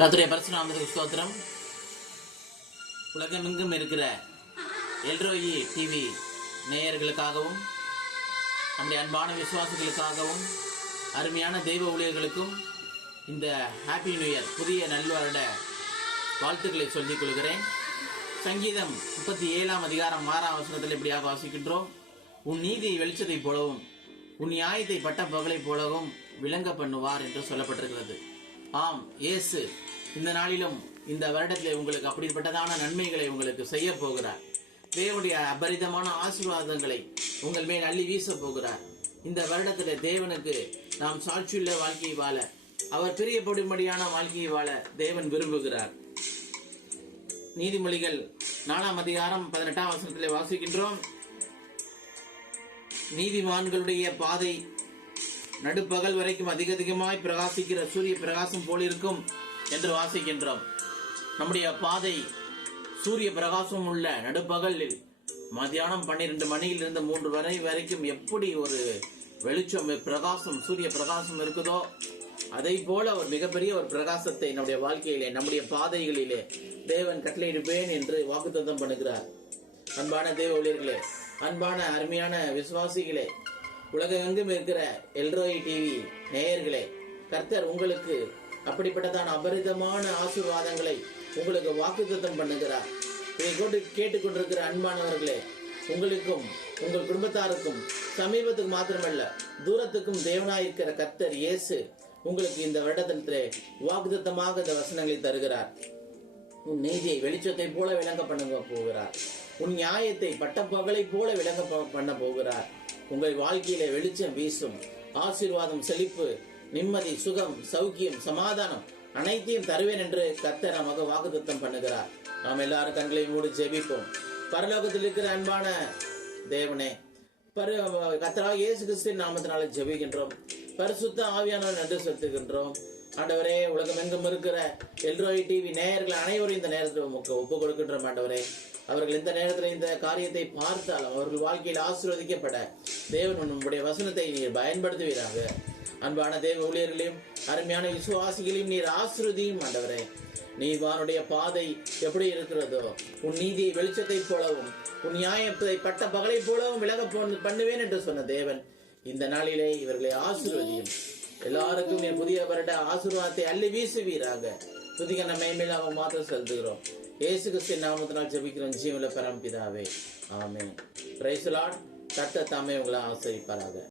கர்த்தருடைய பரிசுத்த நாமத்துக்கு ஸ்தோத்திரம். உலகமெங்கும் இருக்கிற எல்ரோயி டிவி நேயர்களுக்காகவும் நம்முடைய அன்பான விசுவாசிகளுக்காகவும் அருமையான தெய்வ ஊழியர்களுக்கும் இந்த ஹாப்பி நியூ இயர் புதிய நல்வருட வாழ்த்துக்களை சொல்லிக் கொள்கிறேன். சங்கீதம் 37 அதிகாரம் 6 வசனத்தில் இப்படியாக வாசிக்கின்றோம். உன் நீதியை வெளிச்சத்தை போலவும் உன் நியாயத்தை பட்ட பகலை போலவும் விளங்க பண்ணுவார் என்று சொல்லப்பட்டிருக்கிறது. ஆம், இயேசு இந்த நாளிலும் இந்த வருடத்தில் உங்களுக்கு அப்படிப்பட்டதான நன்மைகளை உங்களுக்கு செய்ய போகிறார். தேவனுடைய அபரிதமான ஆசீர்வாதங்களை உங்கள் மேல் அள்ளி வீச போகிறார். இந்த வருடத்தில் தேவனுக்கு நாம் சாட்சியுள்ள வாழ்க்கையை வாழ, அவர் பிரியப்படும்படியான வாழ்க்கையை வாழ தேவன் விரும்புகிறார். நீதிமொழிகள் 4 அதிகாரம் 18 வசனத்திலே வாசிக்கின்றோம். நீதிமான்களுடைய பாதை நடுப்பகல் வரைக்கும் அதிகமாய் பிரகாசிக்கிற சூரிய பிரகாசம் போலிருக்கும் என்று வாசிக்கின்றோம். நம்முடைய பாதை சூரிய பிரகாசம் உள்ள நடுப்பகலில் மதியானம் 12 மணியிலிருந்து 3 வரை வரைக்கும் எப்படி ஒரு வெளிச்சம் பிரகாசம் சூரிய பிரகாசம் இருக்குதோ அதை போல ஒரு மிகப்பெரிய ஒரு பிரகாசத்தை நம்முடைய வாழ்க்கையிலே நம்முடைய பாதைகளிலே தேவன் கட்டளையிடுவேன் என்று வாக்குத்தத்தம் பண்ணுகிறார். அன்பான தேவ ஊழியர்களே, அன்பான அருமையான விசுவாசிகளே, உலகெங்கும் இருக்கிற எல்ரோயி டிவி நேயர்களே, கர்த்தர் உங்களுக்கு அப்படிப்பட்டதான அபரிதமான ஆசீர்வாதங்களை உங்களுக்கு வாக்குத்தத்தம் பண்ணுகிறார். இதை கேட்டுக்கொண்டிருக்கிற அன்பானவர்களே, உங்களுக்கும் உங்கள் குடும்பத்தாருக்கும் சமீபத்துக்கு மாத்திரமல்ல தூரத்துக்கும் தேவனாயிருக்கிற கர்த்தர் இயேசு உங்களுக்கு இந்த வருடத்திலே வாக்குத்தத்தமாக இந்த வசனங்களை தருகிறார். உன் நீதியை வெளிச்சத்தை போல விளங்க பண்ண போகிறார். உன் நியாயத்தை பட்டப்பகலை போல விளங்க பண்ண போகிறார். உங்கள் வாழ்க்கையில வெளிச்சம் வீசும், ஆசீர்வாதம், செழிப்பு, நிம்மதி, சுகம், சௌக்கியம், சமாதானம் அனைத்தையும் தருவேன் என்று கர்த்தர் நமக்கு வாக்குத்தத்தம் பண்ணுகிறார். நாம் எல்லாரும் கண்களை மூடி ஜெபிப்போம். பரலோகத்தில் இருக்கிற அன்பான தேவனே, கர்த்தராகிய இயேசு கிறிஸ்துவின் நாமத்தினால ஜெபிக்கின்றோம். பரிசுத்த ஆவியானவர் நன்றி செலுத்துகின்றோம். ஆண்டவரே, உலகமெங்கும் இருக்கிற எல்ரோயி டிவி நேயர்கள் அனைவரும் இந்த நேரத்தில் ஒப்பு கொடுக்கின்றோம். ஆண்டவரே, அவர்கள் இந்த நேரத்தில் இந்த காரியத்தை பார்த்தாலும் அவர்கள் வாழ்க்கையில் ஆசீர்வதிக்கப்பட தேவன் உங்களுடைய வசனத்தை நீர் பயன்படுத்துவீராக. அன்பான தேவ ஊழியர்களையும் அருமையான விசுவாசிகளையும் நீர் ஆசீர்வதியும். ஆண்டவரே, நீவானுடைய பாதை எப்படி இருக்கிறதோ உன் நீதியை வெளிச்சத்தை போலவும் உன் நியாயத்தை பட்ட பகலை போலவும் விலக பண்ணுவேன் என்று சொன்ன தேவன் இந்த நாளிலே இவர்களை ஆசீர்வதியும். எல்லாருக்கும் நீ புதிய வருட ஆசீர்வாதத்தை அள்ளி வீசுவீராக. துதிக்க நம்ம மேல் அவன் மாத்திரம் செலுத்துகிறோம். இயேசு கிறிஸ்துவின் நாமத்தினால் ஜெபிக்கிறோம் ஜீவனுள்ள பரமபிதாவே, ஆமென். Praise the Lord. கர்த்தர் தாமே உங்களை ஆசீர்வதிப்பாராக.